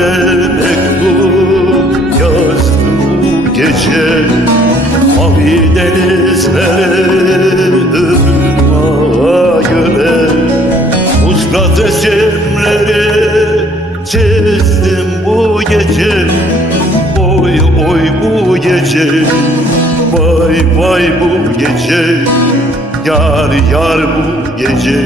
yâre mektup yazdım bu gece. Mavi denizlere ırmağa göre uzat resimleri çizdim bu gece. Oy oy bu gece, vay vay bu gece, yar yar bu gece.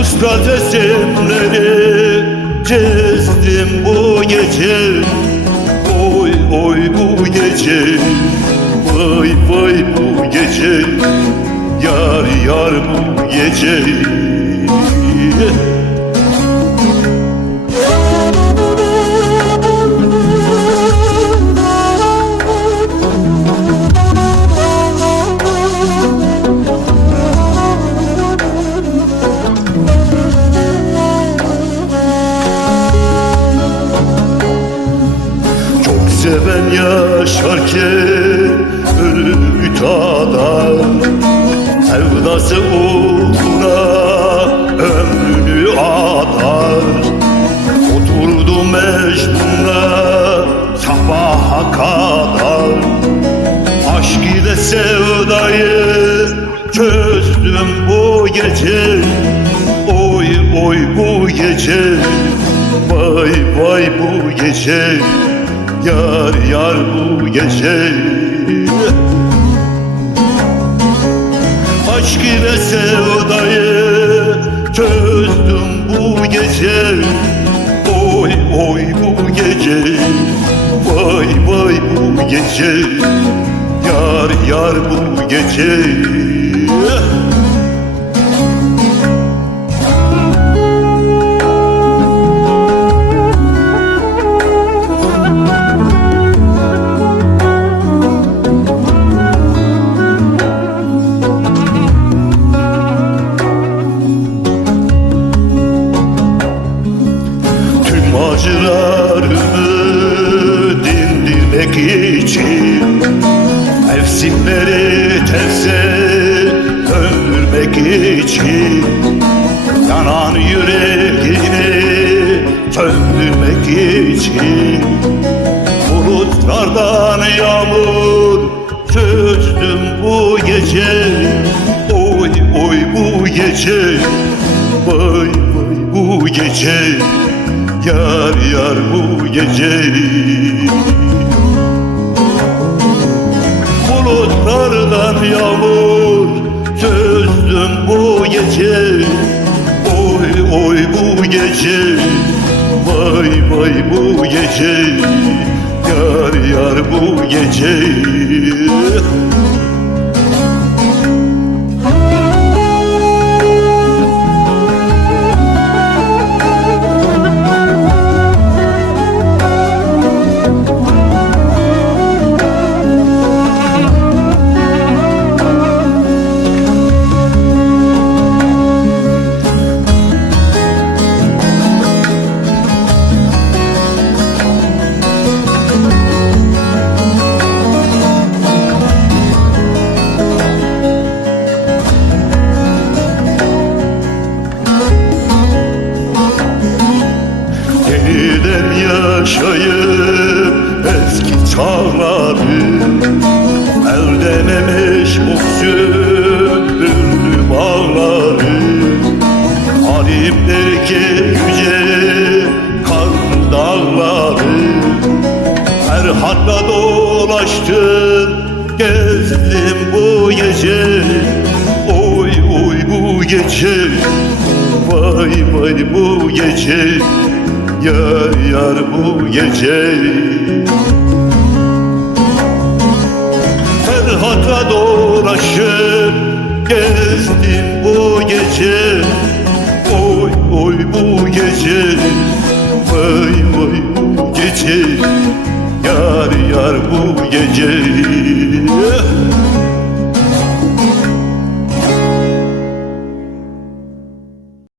Usta resimleri çizdim bu gece. Oy oy bu gece, vay vay bu gece, yar yar bu gece. Seven yaşarken ölümü tadar, sevdası uğruna ömrünü adar. Oturdu Mecnun'la sabaha kadar, aşk ile sevdayı çözdüm bu gece. Oy oy bu gece, vay vay bu gece, yar yar bu gece. Aşk ile sevdayı çözdüm bu gece. Oy oy bu gece, vay vay bu gece, yar yar bu gece. Acılarımı dindirmek için, mevsimleri terse döndürmek için, yanan yüreğini söndürmek için, bulutlardan yağmur çözdüm bu gece. Oy oy bu gece, vay vay bu gece, yar yar bu gece. Bulutlardan yağmur çözdüm bu gece. Oy oy bu gece, vay vay bu gece, yar yar bu gece. Yeniden yaşayıp eski çağları, eldenemiş bu sümbüllü bağları, halimdeki yüce kar dağları. Ferhat'la dolaştım, gezdim bu gece. Oy oy bu gece, vay vay bu gece, yar yar bu gece. Ferhat'la dolaşıp gezdim bu gece. Oy oy bu gece, vay vay bu gece, yar yar bu gece.